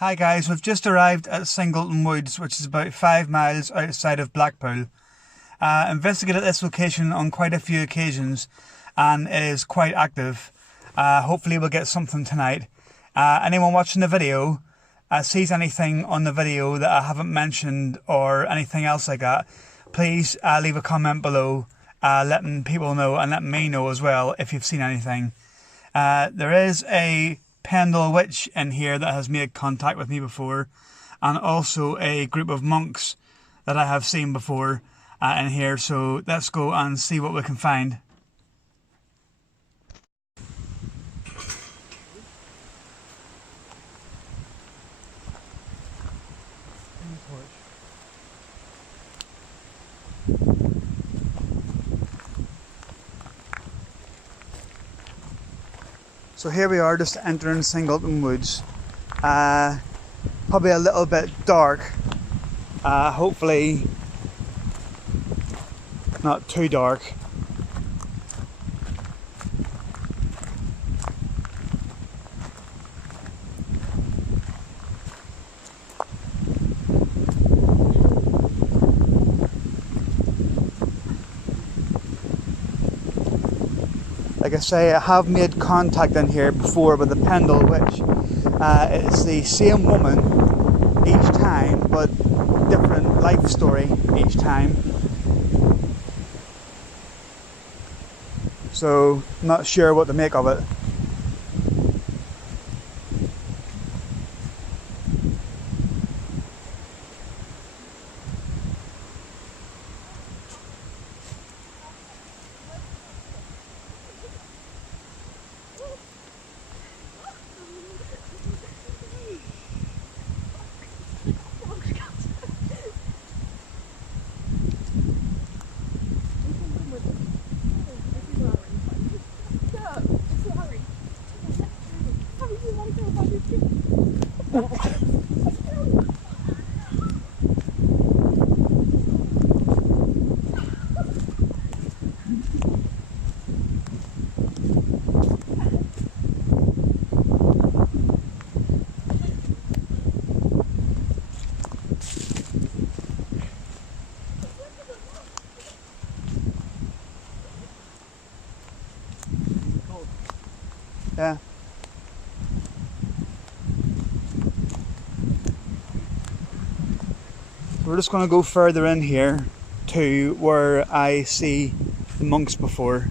Hi guys, we've just arrived at Singelton Woods, which is about 5 miles outside of Blackpool. Investigated this location on quite a few occasions and it is quite active. Hopefully we'll get something tonight. Anyone watching the video sees anything on the video that I haven't mentioned or anything else like that, please leave a comment below letting people know and letting me know as well if you've seen anything. There is a Pendulum witch in here that has made contact with me before, and also a group of monks that I have seen before in here, so let's go and see what we can find. So here we are, just entering Singelton Woods. Probably a little bit dark. Hopefully not too dark. Like I say, I have made contact in here before with the Pendulum witch. It's the same woman each time, but different life story each time. So, not sure what to make of it. Yeah. We're just going to go further in here to where I see the monks before.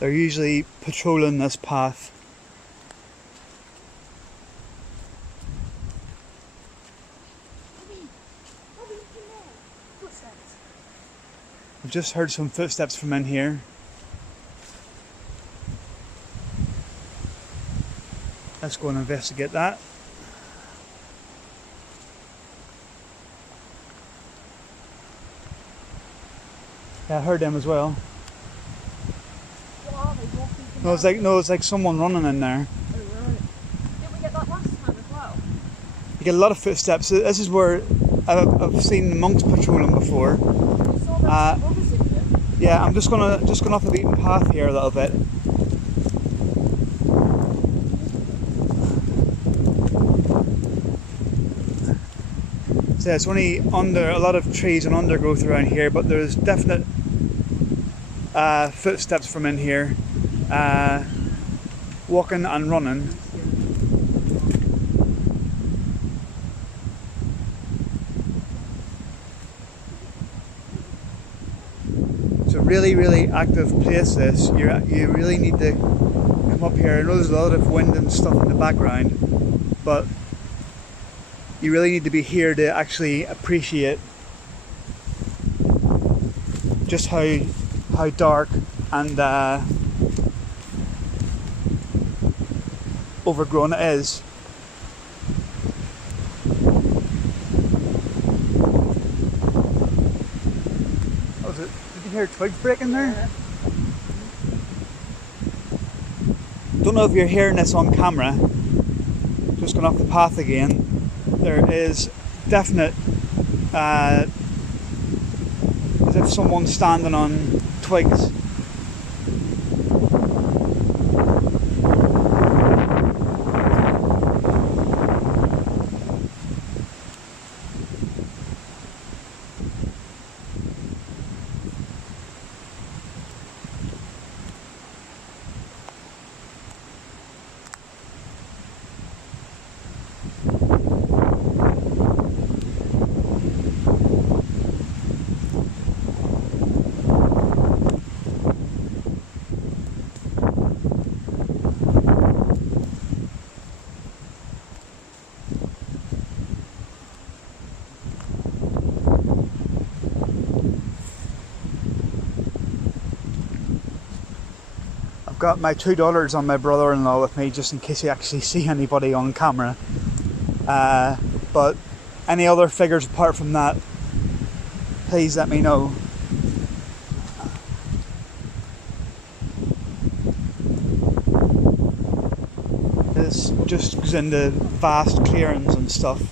They're usually patrolling this path. I've just heard some footsteps from in here. Let's go and investigate that. Yeah, I heard them as well. No, it's like someone running in there. Oh, right. Did we get that last time as well? You get a lot of footsteps. This is where I've seen the monks patrolling before. Yeah, I'm just going off the beaten path here a little bit. So yeah, it's only under a lot of trees and undergrowth around here, but there's definite footsteps from in here, walking and running. It's a really active place this. You really need to come up here. I know there's a lot of wind and stuff in the background, but you really need to be here to actually appreciate just how dark and overgrown it is. What was it? Did you hear twigs breaking there? Don't know if you're hearing this on camera. Just going off the path again. There is definite, as if someone's standing on twigs. I've got my $2 on my brother-in-law with me just in case you actually see anybody on camera. But any other figures apart from that, please let me know. This just goes into vast clearings and stuff.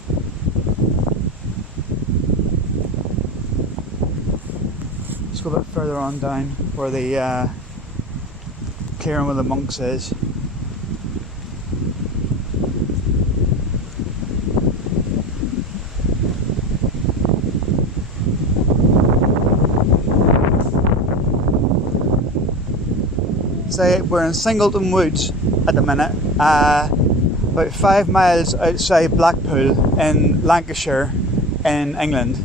Let's go a bit further on down where the clearing where the monks is. So we're in Singelton Woods at the minute, about 5 miles outside Blackpool in Lancashire in England.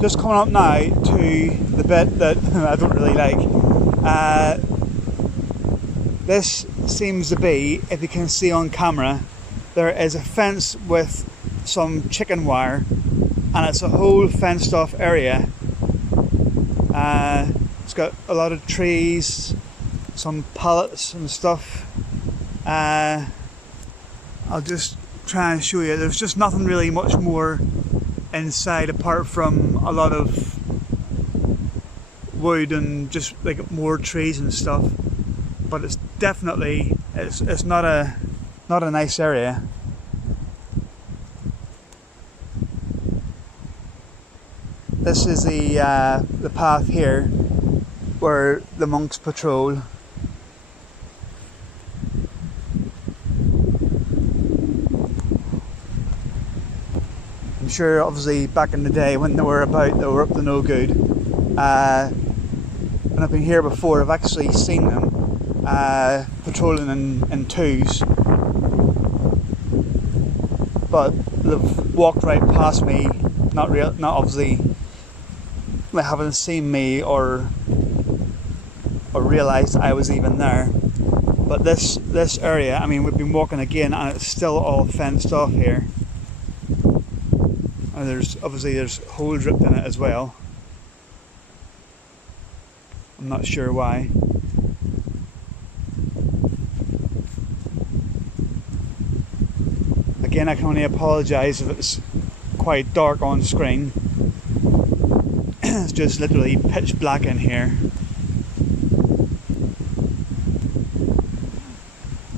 Just coming up now to the bit that I don't really like. This seems to be, if you can see on camera, there is a fence with some chicken wire, and it's a whole fenced off area. It's got a lot of trees, some pallets and stuff. I'll just try and show you. There's just nothing really much more inside apart from a lot of wood and just like more trees and stuff. But it's definitely it's not a nice area. This is the path here where the monks patrol. I'm sure obviously back in the day when they were about, they were up to no good. When I've been here before, I've actually seen them patrolling in twos, but they've walked right past me, not obviously they haven't seen me or realised I was even there. But this area, I mean, we've been walking again and it's still all fenced off here. And there's holes ripped in it as well. I'm not sure why. Again, I can only apologise if it's quite dark on screen. It's just literally pitch black in here.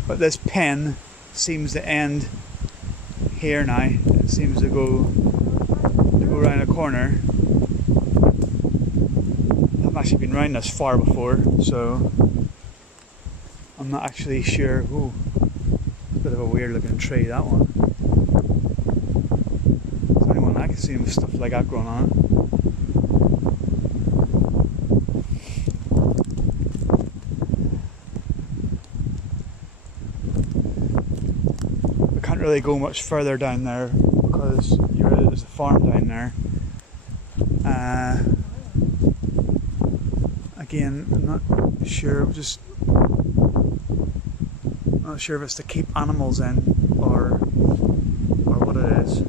But this pen seems to end here now. It seems to go around a corner. I've actually been round this far before, so I'm not actually sure. Ooh, bit of a weird looking tree, that one. There's only one I can see with stuff like that growing on. We can't really go much further down there because there's a farm down there. Again, I'm not sure. Not sure if it's to keep animals in or what it is.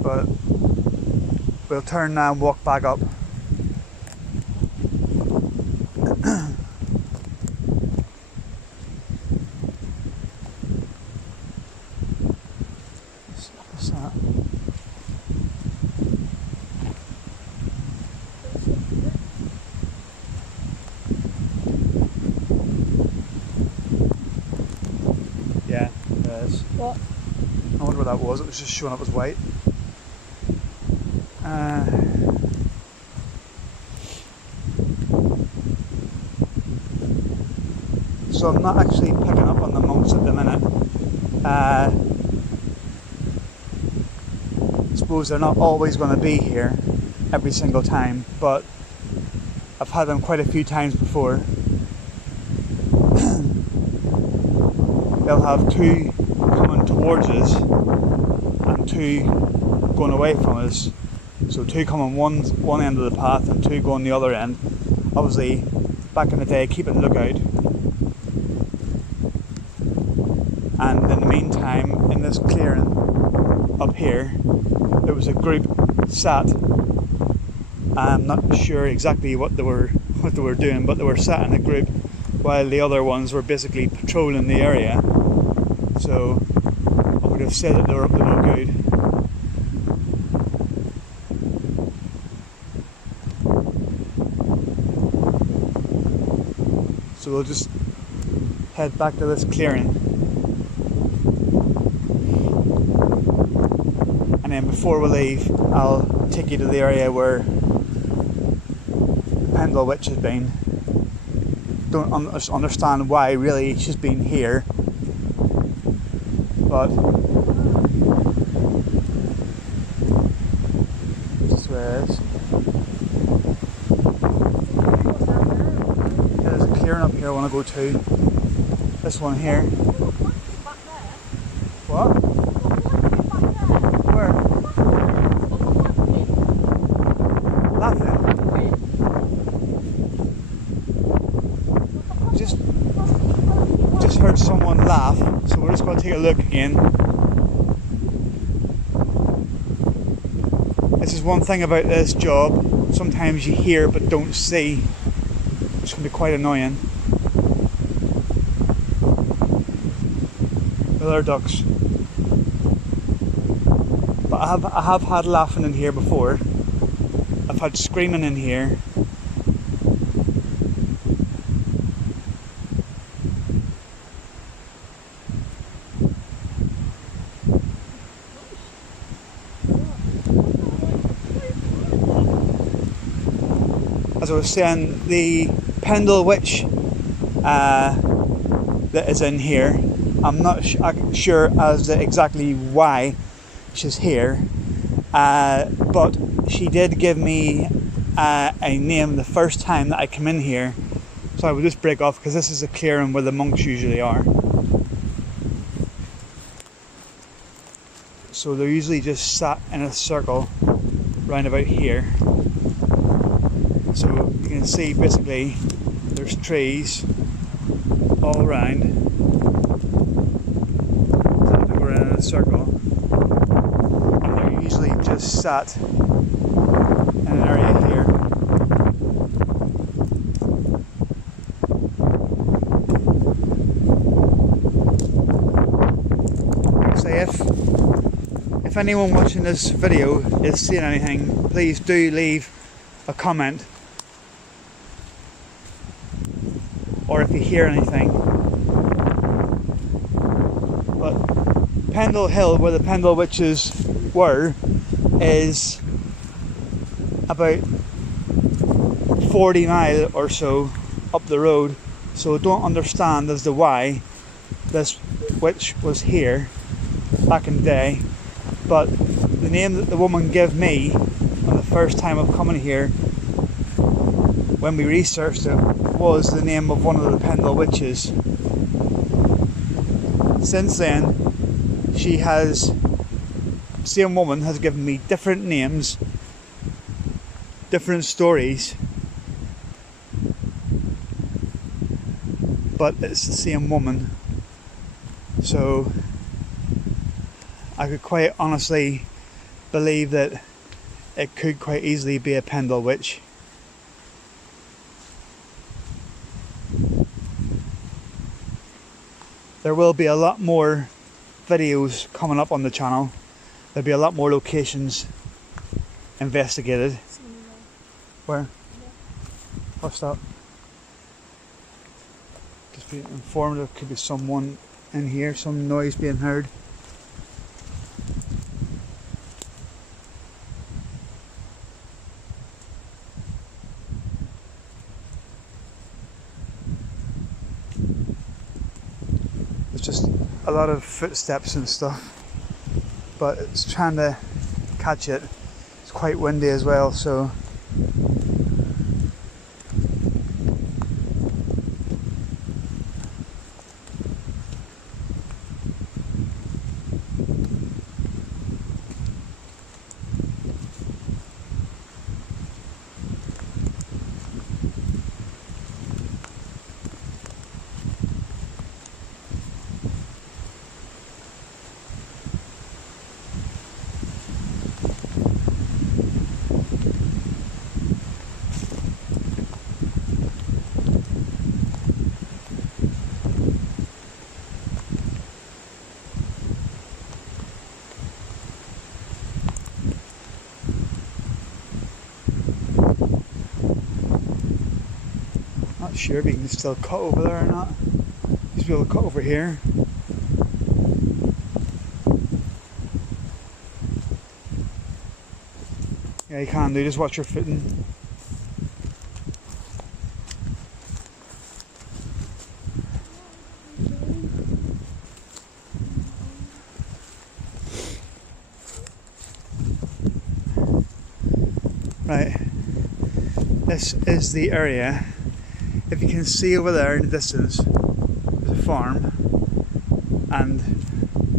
But we'll turn now and walk back up. What? I wonder what that was. It was just showing up as white. So I'm not actually picking up on the monks at the minute. I suppose they're not always going to be here every single time, but I've had them quite a few times before. They'll have two coming towards us and two going away from us. So two coming one end of the path and two going the other end. Obviously, back in the day, keeping a lookout. And in the meantime, in this clearing up here, there was a group sat. I'm not sure exactly what they were doing, but they were sat in a group while the other ones were basically patrolling the area. So I would have said that they were up to no good. So we'll just head back to this clearing. And then before we leave, I'll take you to the area where the Pendulum Witch has been. Don't understand why really she's been here, but this way it is. There's a clearing up here I want to go to. This one here. What? Where? Laughing. Just heard someone laugh, so we're just going to take a look again. This is one thing about this job. Sometimes you hear but don't see, which can be quite annoying. With our ducks. But I have had laughing in here before. I've had screaming in here. As I was saying, the Pendulum Witch that is in here, I'm not sure as to exactly why she's here, but she did give me a name the first time that I come in here. So I will just break off because this is a clearing where the monks usually are. So they're usually just sat in a circle round about here. So you can see basically there's trees all around. So we're in a circle, and they're usually just sat in an area here. So if anyone watching this video is seeing anything, please do leave a comment. Or if you hear anything. But Pendle Hill, where the Pendle Witches were, is about 40 miles or so up the road. So I don't understand as to why this witch was here back in the day. But the name that the woman gave me on the first time of coming here, when we researched it, was the name of one of the Pendle Witches. Since then, same woman has given me different names, different stories, but it's the same woman. So I could quite honestly believe that it could quite easily be a Pendle Witch. There will be a lot more videos coming up on the channel. There'll be a lot more locations investigated. Where? What's that? Just be informed there could be someone in here, some noise being heard. a lot of footsteps and stuff, but it's trying to catch it. It's quite windy as well, so not sure if you can still cut over there or not. Just be able to cut over here. Yeah, you can do. Just watch your footing. Right, this is the area. If you can see over there in the distance, there's a farm, and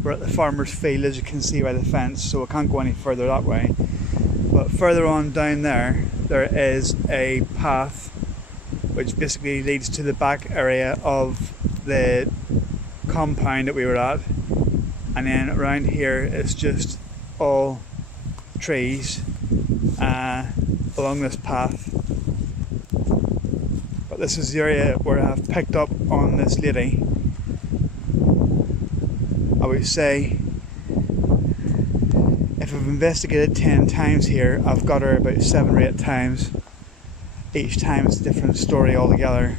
we're at the farmer's field, as you can see by the fence, so I can't go any further that way. But further on down there, there is a path which basically leads to the back area of the compound that we were at, and then around here it's just all trees along this path. But this is the area where I have picked up on this lady. I would say if I've investigated 10 times here, I've got her about 7 or 8 times. Each time it's a different story altogether.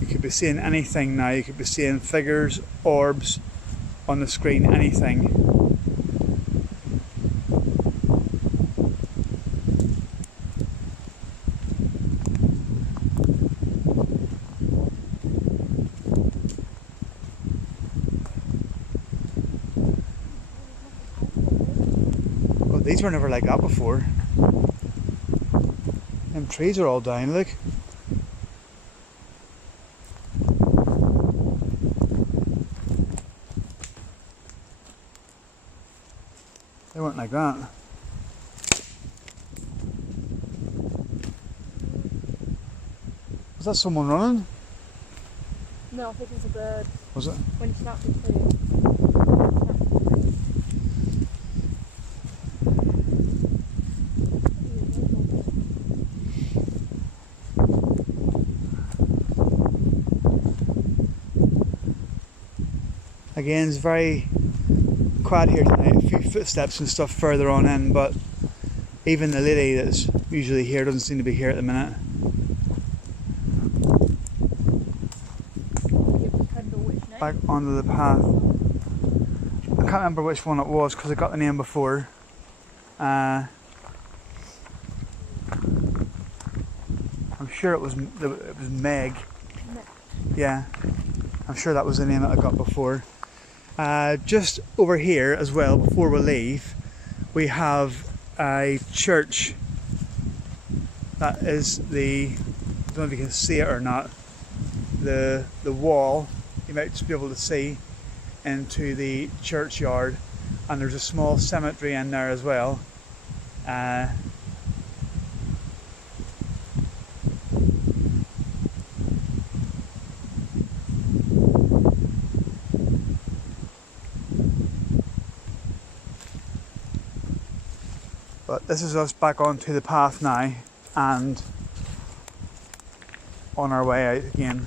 You could be seeing anything now. You could be seeing figures, orbs on the screen, anything. Well, these were never like that before. Them trees are all down, look. They weren't like that. Was that someone running? No, I think it was a bird. Was it? When he snapped his food. Again, it's very quiet here tonight. A few footsteps and stuff further on in, but even the lady that's usually here doesn't seem to be here at the minute. Back onto the path. I can't remember which one it was because I got the name before. I'm sure it was Meg. Yeah, I'm sure that was the name that I got before. Just over here as well, before we leave, we have a church. That is the, I don't know if you can see it or not, the wall. You might just be able to see into the churchyard, and there's a small cemetery in there as well. But this is us back onto the path now and on our way out again.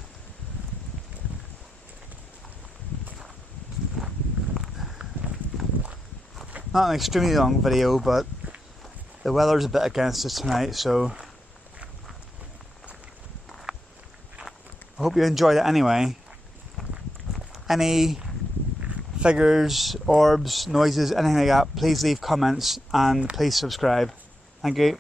Not an extremely long video, but the weather's a bit against us tonight, so I hope you enjoyed it anyway. Any figures, orbs, noises, anything like that, please leave comments and please subscribe. Thank you.